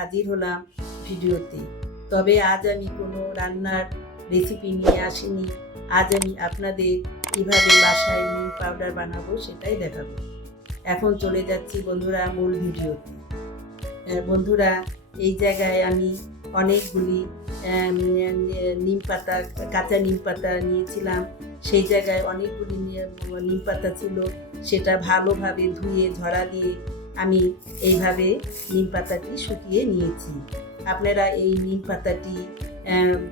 হাজির হলাম ভিডিওতে। তবে আজ আমি কোনো রান্নার রেসিপি নিয়ে আসিনি। আজ আমি আপনাদের কীভাবে বাসায় নিম পাউডার বানাবো সেটাই দেখাবো। এখন চলে যাচ্ছি বন্ধুরা মূল ভিডিওতে। বন্ধুরা, এই জায়গায় আমি অনেকগুলি নিম পাতা, কাঁচা নিম পাতা নিয়েছিলাম। সেই জায়গায় অনেকগুলি নিম পাতা ছিল, সেটা ভালোভাবে ধুয়ে ঝরা দিয়ে আমি এইভাবে নিম পাতাটি শুকিয়ে নিয়েছি। আপনারা এই নিম পাতাটি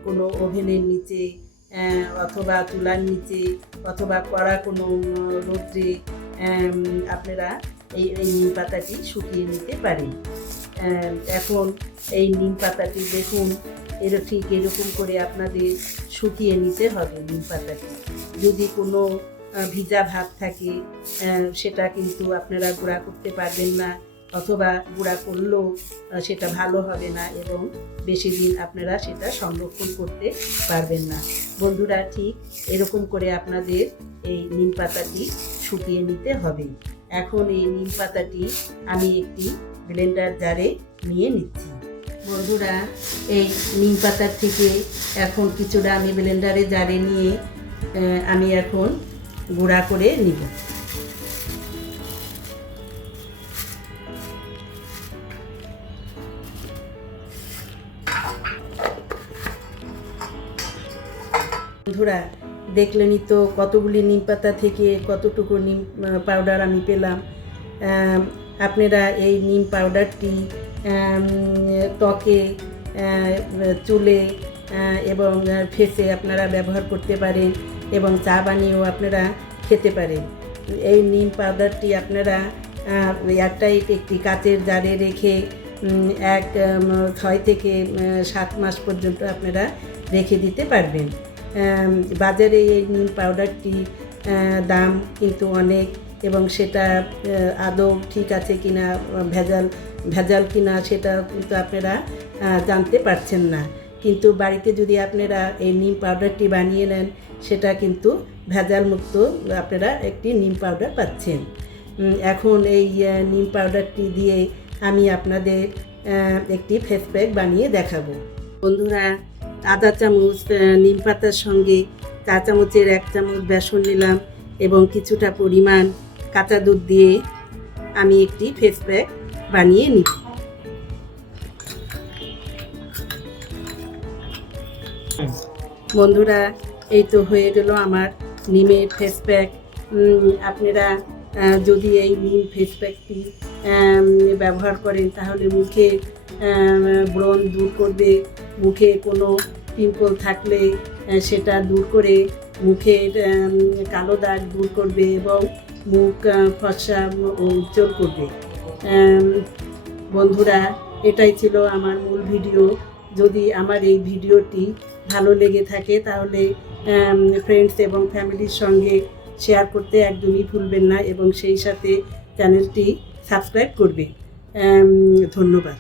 কোনো ওভেনের নিচে অথবা চুলার নিচে অথবা কড়া কোনো রৌদ্রে আপনারা এই নিম পাতাটি শুকিয়ে নিতে পারেন। এখন এই নিম পাতাটি দেখুন, ঠিক এরকম করে আপনাদের শুকিয়ে নিতে হবে নিম পাতাটি। যদি কোনো ভিজা ভাব থাকে সেটা কিন্তু আপনারা গুঁড়া করতে পারবেন না, অথবা গুঁড়া করলেও সেটা ভালো হবে না এবং বেশি দিন আপনারা সেটা সংরক্ষণ করতে পারবেন না। বন্ধুরা, ঠিক এরকম করে আপনাদের এই নিম পাতাটি শুকিয়ে নিতে হবে। এখন এই নিম পাতাটি আমি একটি ব্লেন্ডার জারে নিয়ে নিচ্ছি। বন্ধুরা, এই নিম পাতার থেকে এখন কিছুটা আমি ব্লেন্ডারে জারে নিয়ে আমি এখন গুঁড়া করে নিব। বন্ধুরা, দেখলেনই তো কতগুলি নিম পাতা থেকে কতটুকু নিম পাউডার আমি পেলাম। আপনারা এই নিম পাউডারটি ত্বকে, চুলে এবং ফেসে আপনারা ব্যবহার করতে পারেন এবং চা বানিয়েও আপনারা খেতে পারেন। এই নিম পাউডারটি আপনারা একটি কাচের জারে রেখে 6 থেকে 7 মাস পর্যন্ত আপনারা রেখে দিতে পারবেন। বাজারে এই নিম পাউডারটি দাম কিন্তু অনেক, এবং সেটা আদৌ ঠিক আছে কিনা, ভেজাল কিনা সেটা কিন্তু আপনারা জানতে পারছেন না। কিন্তু বাড়িতে যদি আপনারা এই নিম পাউডারটি বানিয়ে নেন, সেটা কিন্তু ভেজাল মুক্ত আপনারা একটি নিম পাউডার পাচ্ছেন। এখন এই নিম পাউডারটি দিয়ে আমি আপনাদের একটি ফেস প্যাক বানিয়ে দেখাবো। বন্ধুরা, আধা চামচ নিম পাতার সঙ্গে 4 চামচের 1 চামচ বেসন নিলাম এবং কিছুটা পরিমাণ কাঁচা দুধ দিয়ে আমি একটি ফেস প্যাক বানিয়ে নিই। বন্ধুরা, এই তো হয়ে গেল আমার নিমের ফেস প্যাক। আপনারা যদি এই নিম ফেস প্যাকটি ব্যবহার করেন তাহলে মুখে ব্রণ দূর করবে, মুখে কোনো পিম্পল থাকলে সেটা দূর করে, মুখের কালো দাগ দূর করবে এবং মুখ ফর্সা উজ্জ্বল করবে। বন্ধুরা, এটাই ছিল আমার মূল ভিডিও। যদি আমার এই ভিডিওটি ভালো লেগে থাকে তাহলে ফ্রেন্ডস এবং ফ্যামিলির সঙ্গে শেয়ার করতে একদমই ভুলবেন না এবং সেই সাথে চ্যানেলটি সাবস্ক্রাইব করবে। ধন্যবাদ।